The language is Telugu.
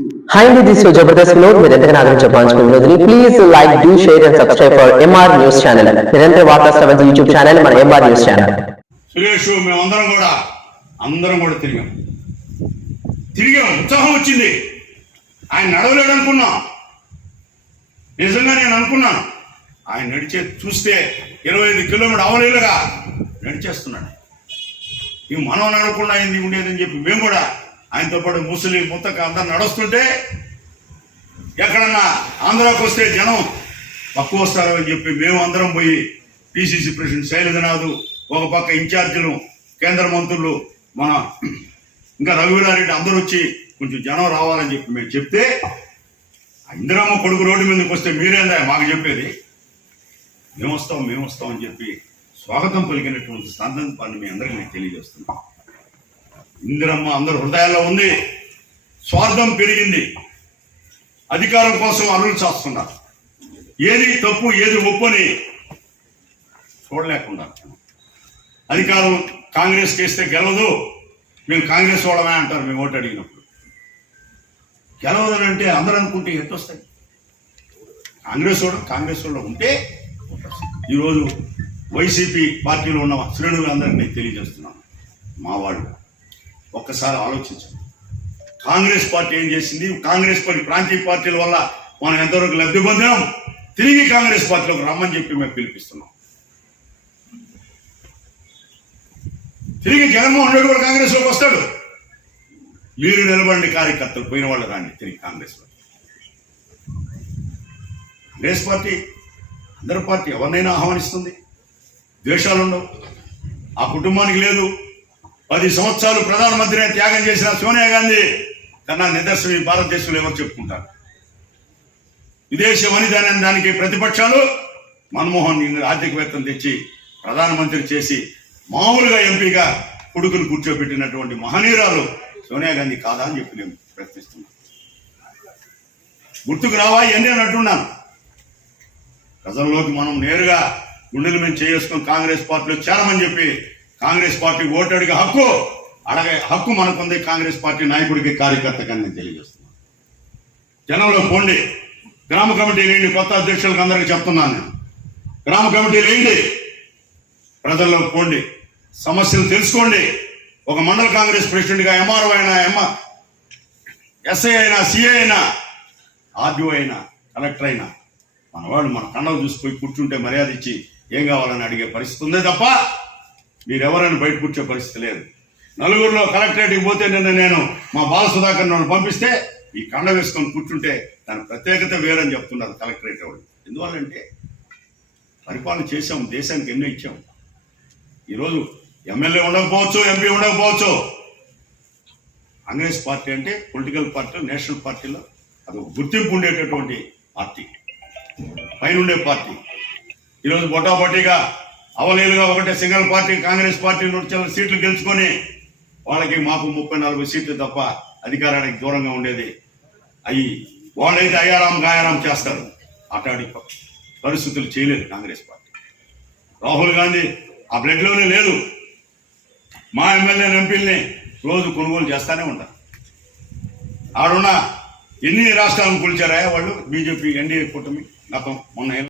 Hi, this is Jabardast Vinod. మీరు ఎంతగా ఆదరించే వినోద్ని please like do share and subscribe for MR news channel. నిరంతర వార్తా శ్రవణ యూట్యూబ్ ఛానల్ మన ఎంఆర్ న్యూస్ ఛానల్. సురేష్ మేమందరం కూడా తిరిగాం ఉత్సాహం వచ్చింది. ఆయన నడవలేడు అనుకున్నాం. నిజంగా నేను అనుకున్నాను ఆయన నడిచే చూస్తే 25 కిలోమీటర్ అవలేలుగా నడిచేస్తున్నాడు. ఇవి మనం నడవకుండా అయింది ఉండేదని చెప్పి మేము కూడా ఆయనతో పాటు ముసలి ముత్తక అందరు నడుస్తుంటే ఎక్కడన్నా ఆంధ్రాకి వస్తే జనం తక్కువ వస్తారు అని చెప్పి మేము అందరం పోయి పిసిసి ప్రెసిడెంట్ శైలజనాథ్, ఒక పక్క ఇన్ఛార్జీలు, కేంద్ర మంత్రులు, మన ఇంకా రఘువీరారెడ్డి అందరూ వచ్చి కొంచెం జనం రావాలని చెప్పి మేము చెప్తే, ఇందిరమ్మ కొడుకు రోడ్డు మీదకి వస్తే మీరేందా మాకు చెప్పేది, మేము వస్తాం అని చెప్పి స్వాగతం పలికినటువంటి సందర్భాన్ని మీ అందరికీ నేను తెలియజేస్తున్నాను. ఇందిరమ్మ అందరు హృదయాల్లో ఉంది. స్వార్థం పెరిగింది. అధికారం కోసం అరులు చేస్తున్నారు. ఏది తప్పు ఏది ఒప్పని చూడలేకుండా అధికారం కాంగ్రెస్ చేస్తే గెలవదు, మేము కాంగ్రెస్ వాళ్ళమే అంటారు. మేము ఓటు అడిగినప్పుడు గెలవదని అంటే అందరూ అనుకుంటే ఎట్టొస్తాయి. కాంగ్రెస్ వాళ్ళు ఉంటే ఈరోజు వైసీపీ పార్టీలో ఉన్న శ్రేణులందరికీ నేను తెలియజేస్తున్నాను. మా వాళ్ళు ఒక్కసారి ఆలోచించండి. కాంగ్రెస్ పార్టీ ఏం చేసింది? కాంగ్రెస్ పార్టీ ప్రాంతీయ పార్టీల వల్ల మనం ఎంతవరకు లబ్ధి పొందాం. తిరిగి కాంగ్రెస్ పార్టీలోకి రమ్మని చెప్పి మేము పిలిపిస్తున్నాం. తిరిగి జగన్మోహన్ రెడ్డి కూడా కాంగ్రెస్ లోకి వస్తాడు. మీరు నిలబడండి కార్యకర్తలు, పోయిన వాళ్ళు రాండి తిరిగి కాంగ్రెస్ లో. కాంగ్రెస్ పార్టీ అందరి పార్టీ ఎవరినైనా ఆహ్వానిస్తుంది. ద్వేషాలు ఉండవు. ఆ కుటుంబానికి లేదు. 10 సంవత్సరాలు ప్రధానమంత్రిని త్యాగం చేసిన సోనియా గాంధీ కన్నా నిదర్శనం ఈ భారతదేశంలో ఎవరు చెప్పుకుంటారు? విదేశీ వనితానే దానికి ప్రతిపక్షాలు మన్మోహన్ ఆర్థికవేత్తలు తెచ్చి ప్రధానమంత్రి చేసి మామూలుగా ఎంపీగా కొడుకును కూర్చోబెట్టినటువంటి మహనీయురాలు సోనియా గాంధీ కాదా అని చెప్పి నేను ప్రశ్నిస్తున్నాను. గుర్తుకు రావా ఇవన్నీ అని అంటున్నాను. ప్రజల్లోకి మనం నేరుగా గుండెలు మేము చేసుకుని కాంగ్రెస్ పార్టీలో చేరమని చెప్పి కాంగ్రెస్ పార్టీ ఓటు అడిగే హక్కు మనకుంది. కాంగ్రెస్ పార్టీ నాయకుడికి కార్యకర్తగా నేను తెలియజేస్తున్నాను. జనంలో పోండి. గ్రామ కమిటీలు వేయండి. కొత్త అధ్యక్షులకు అందరికీ చెప్తున్నాను నేను. గ్రామ కమిటీలు వేయండి. ప్రజల్లో పోండి. సమస్యలు తెలుసుకోండి. ఒక మండల కాంగ్రెస్ ప్రెసిడెంట్గా ఎంఆర్ఓ అయినా, ఎస్ఐ అయినా, సిఐ అయినా, ఆర్డీఓ అయినా, కలెక్టర్ అయినా మన వాళ్ళు మన కండలు చూసిపోయి కూర్చుంటే మర్యాద ఇచ్చి ఏం కావాలని అడిగే పరిస్థితి ఉందే తప్ప మీరెవరైనా బయట కూర్చే పరిస్థితి లేదు. నలుగురిలో కలెక్టరేట్కి పోతే నేను మా బాలసుధాకర్ నన్ను పంపిస్తే ఈ కండ వేసుకొని కూర్చుంటే దాని ప్రత్యేకత వేరని చెప్తున్నారు కలెక్టరేట్ వాళ్ళు. ఎందువల్లంటే పరిపాలన చేసాం, దేశానికి ఎన్నో ఇచ్చాం. ఈరోజు ఎమ్మెల్యే ఉండకపోవచ్చు, ఎంపీ ఉండకపోవచ్చు. కాంగ్రెస్ పార్టీ అంటే పొలిటికల్ పార్టీ, నేషనల్ పార్టీలో అది గుర్తింపు ఉండేటటువంటి పార్టీ, పైన ఉండే పార్టీ. ఈరోజు బొటాబొటీగా అవలేలుగా ఒకటే సింగిల్ పార్టీ కాంగ్రెస్ పార్టీ 100 సీట్లు గెలుచుకొని వాళ్ళకి మాకు 30-40 సీట్లు తప్ప అధికారానికి దూరంగా ఉండేది. వాళ్ళైతే అయ్యారాం గాయారాం చేస్తారు. అటాడి పరిస్థితులు చేయలేదు కాంగ్రెస్ పార్టీ. రాహుల్ గాంధీ ఆ బ్లడ్లోనే లేదు. మా ఎమ్మెల్యే ఎంపీల్ని రోజు కొనుగోలు చేస్తానే ఉంటారు. ఆడున్న ఎన్ని రాష్ట్రాలను కూల్చారా వాళ్ళు బీజేపీ ఎన్డీఏ కూటమి గతం మొన్న